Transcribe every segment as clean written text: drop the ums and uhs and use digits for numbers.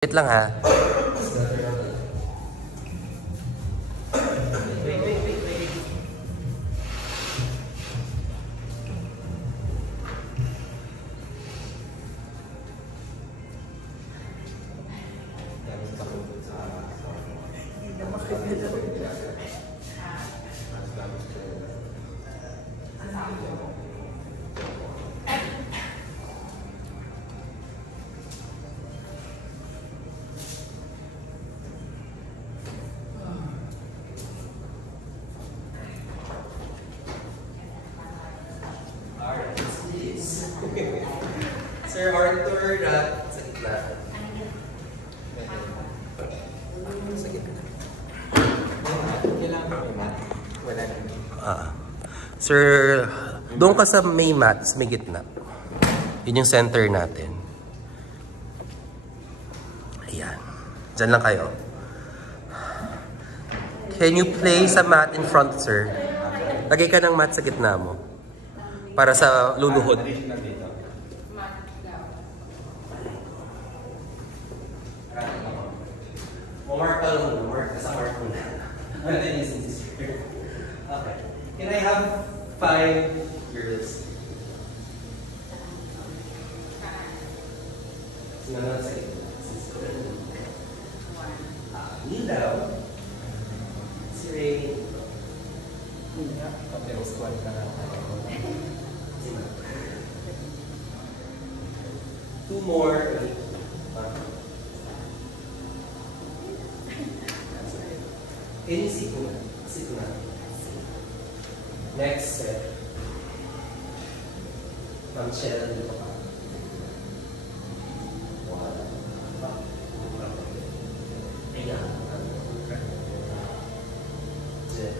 Wait lang ha. Sir Arthur, sa gitna. Sa gitna. Kailangan mo mat? Wala na. Sir, doon ka sa may mats, may gitna. Yun yung center natin. Ayan. Diyan lang kayo. Can you place a mat in front, sir? Lagay ka ng mat sa gitna mo. Para sa luluhod. Mark ka lang muna. Mark ka sa mark muna. I'm not using this here. Okay. Can I have 5 girls? Sino na sa ito? Kneel down. Si Ray. Pero squad ka na. 2 more. Can you sit na? Sit na. Next set. Ma'am Cheryl, dito pa. Ayan. Jen,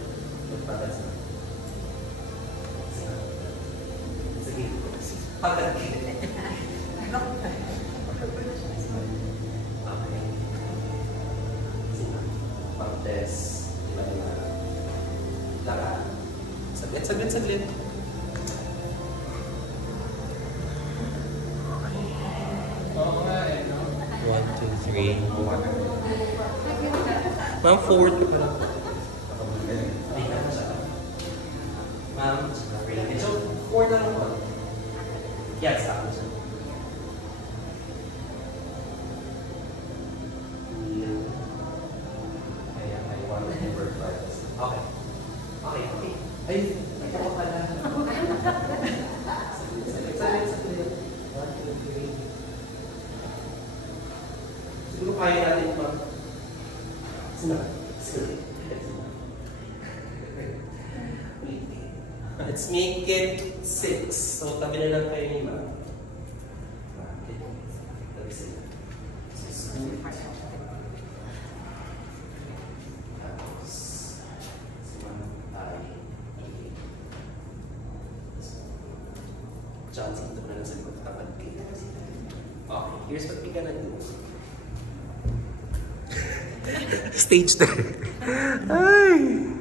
magpatas na. Sige. Pagkakit. Okay. Sige. Pang-test. Saglit. Oo nga eh, no? 1, 2, 3. Ma'am, 4 ka pala. Ma'am, so 4 lang ako. Yes, ako siya. Ayan, I want to number 5. Okay. Ay, ito ko pala. Saglit. 1, 2, 3. Siguro kaya natin ito. Let's make it 6. So, tabi na lang kayo ni ma'am. Tabi sila. Johnson, ito na lang sa likod. Tapad kayo. Okay, here's what we're gonna do. Stage 3. Ay!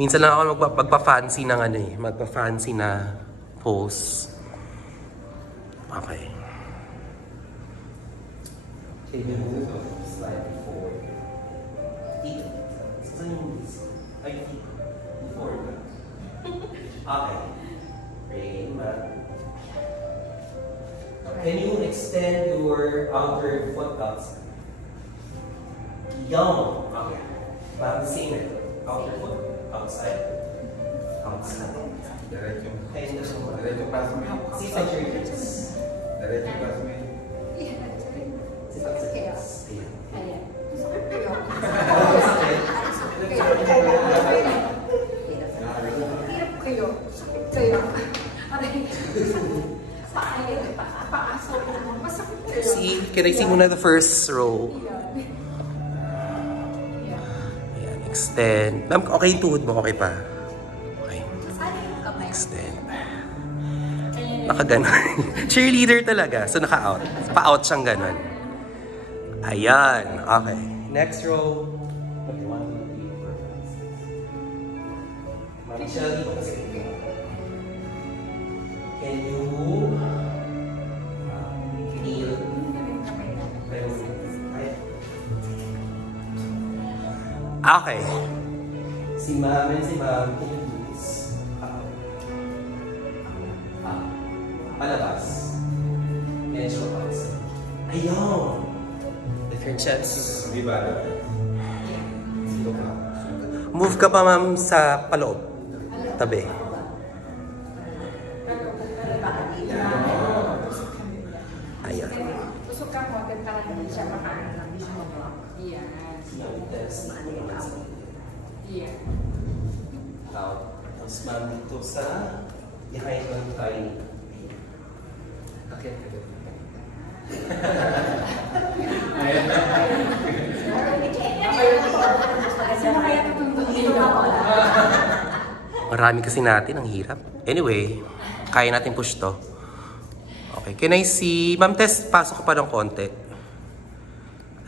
Minsan lang ako magpa-fancy ng ano eh. Magpa-fancy na pose. Okay. Can you move slightly forward? Dito. Saan yung ay, dito. Forward. Okay. Rain, can you extend your outer foot outside? Young. Okay. Parang same it. Outer foot outside. Diretso. Diretso pass mo yun. Sit at your hips. Diretso pass mo yun. Sit at your hips. Ayan. Hirap kayo. Sakit kayo. See, can I see muna the first row? Ayan, extend. Ma'am, okay tuhod mo? Okay pa? Okay. Extend. Nakaganon. Cheerleader talaga. So, naka-out. Pa-out siyang ganon. Ayan. Okay. Next row. 1, 2, 3, 4, 5, 6. Ma'am, Michelle, dito kasi. Can you Okay. Si ma'am and si ma'am, can you do this? Palabas. And show us. Ayun! Different chest. Hindi ba? Dito ka. Move ka pa ma'am sa paloob. Tabi. Ayan. Tusok ka mo, agad para hindi siya makaano. Hindi siya mag-rock. Yan. Yan. Out. Tapos ma'am dito sa behind ng tayo. Okay. Marami kasi natin, ang hirap. Anyway, kaya natin push to. Okay, can I see? Ma'am Tess, pasok ka pa ng konti.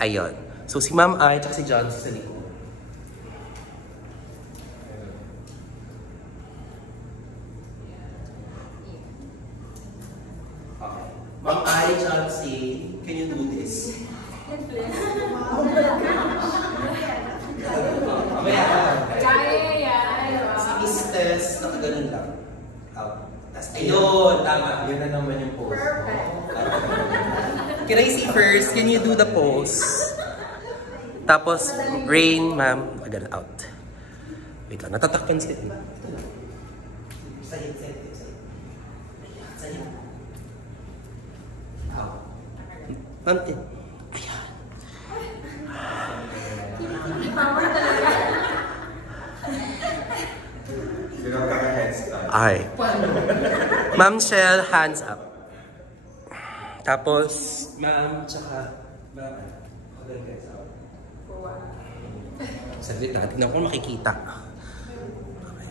Ayun. So si Ma'am Ay, at si John sa likod. Okay. Ma'am Ay, John, can you do this? Mamaya ka. Kaya yan. Si Miss Tess, nakaganon lang. Out. Tapos, ayun, tama. Yun na naman yung pose. Perfect. Can I see first? Can you do the pose? Tapos, rain, ma'am. Agad out. Wait lang, natatakpan sila. Ito lang. Sa'yo. Ayan, sa'yo. Out. Ma'am, ayan. Power talaga. Sino ka headstand? Ay. Ma'am Shell, hands up. Tapos, ma'am, tsaka, ma'am, okay, guys, out. Saglit na, tignan ko kung makikita. Okay.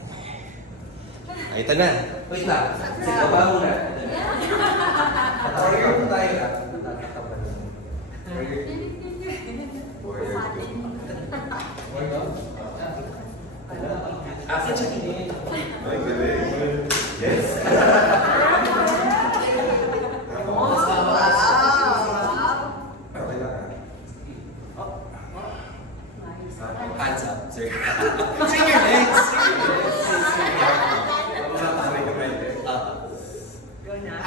Ay, ito na. Wait lang. Sige, baba muna. Warrior po tayo na. Akin siya hindi. Yes. Okay lang ah. Hands up, sir. Swing your legs.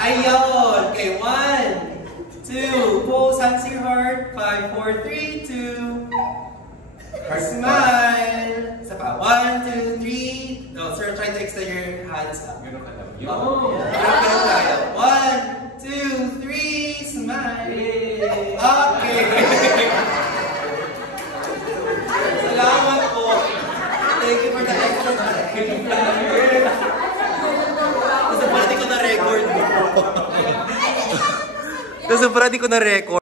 Ayun! Okay, 1, 2, pose, hands to your heart. 5, 4, 3, 2. Smile. Isa pa. 1, 2, 3. No, sir, try to extend your hands up. Yun ka lang. Oh. Ganun tayo. 1, 2, 3. Smile. Okay. Salamat po. Thank you for the extra time. Kasi pwede ko na record. Kasi pwede ko na record.